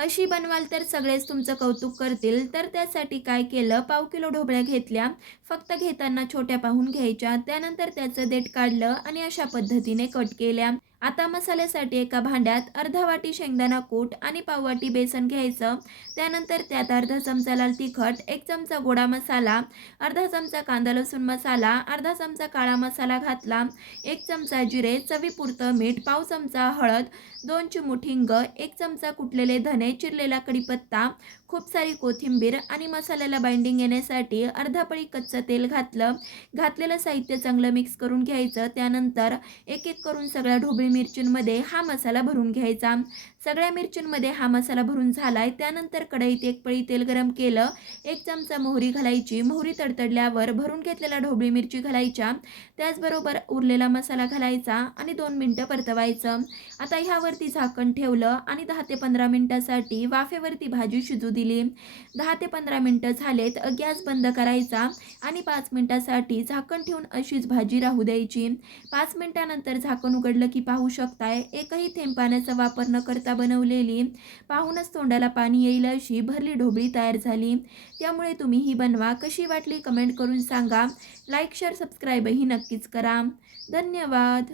अशी बनवाल तर सगळेच तुमचं कौतुक करतील. तर त्यासाठी काय केलं, पाव किलो ढोबळ्या घेतल्या. फक्त घेताना छोट्या पाहून घ्यायच्या. त्यानंतर त्याचं देठ काढलं आणि अशा पद्धतीने कट केल्या. आता मसाल्यासाठी एका भांड्यात अर्धा वाटी शेंगदाणा कूट आणि पाव वाटी बेसन घ्यायचं. त्यानंतर त्यात अर्धा चमचा लाल तिखट, 1 चमचा गोडा मसाला, अर्धा चमचा कांदा लसूण मसाला, अर्धा चमचा काळा मसाला घातला, 1 चमचा जिरे, चवीपुरतं मीठ, पाव चमचा हळद, 2 चिमूट हिंग, 1 चमचा कुटलेले धने, चिरलेला कढीपत्ता, खूप सारी कोथिंबीर आणि मसाल्याला बाइंडिंग येण्यासाठी अर्धा पळी कच्चं तेल घातलं. घातलेलं साहित्य चांगलं मिक्स करून घ्यायचं. त्यानंतर एक एक करून सगळ्या ढोबळी मिरचींमध्ये हा मसाला भरून घ्यायचा. सगळ्या मिरचींमध्ये हा मसाला भरून झालाय. त्यानंतर कढईत एक पळी तेल गरम केलं. 1 चमचा मोहरी घालायची. मोहरी तडतडल्यावर भरून घेतलेल्या ढोबळी मिरची घालायच्या. त्याचबरोबर उरलेला मसाला घालायचा आणि 2 मिनिटं परतवायचं. आता ह्यावरती झाकण ठेवलं आणि 10 ते 15 मिनिटासाठी वाफेवरती भाजी शिजू दिली. 10 ते 15 मिनिटं झालेत. गॅस बंद करायचा आणि 5 मिनिटासाठी झाकण ठेवून अशीच भाजी राहू द्यायची. 5 मिनिटानंतर झाकण उघडलं की पाहू शकताय, एकही थेंब पाण्याचा वापर न करता बनवलेली, पाहूनच तोंडाला पाणी येईल अशी भरली ढोबळी तयार झाली. त्यामुळे तुम्ही ही बनवा. कशी वाटली कमेंट करून सांगा. लाईक, शेअर, सबस्क्राईबही नक्कीच करा. धन्यवाद.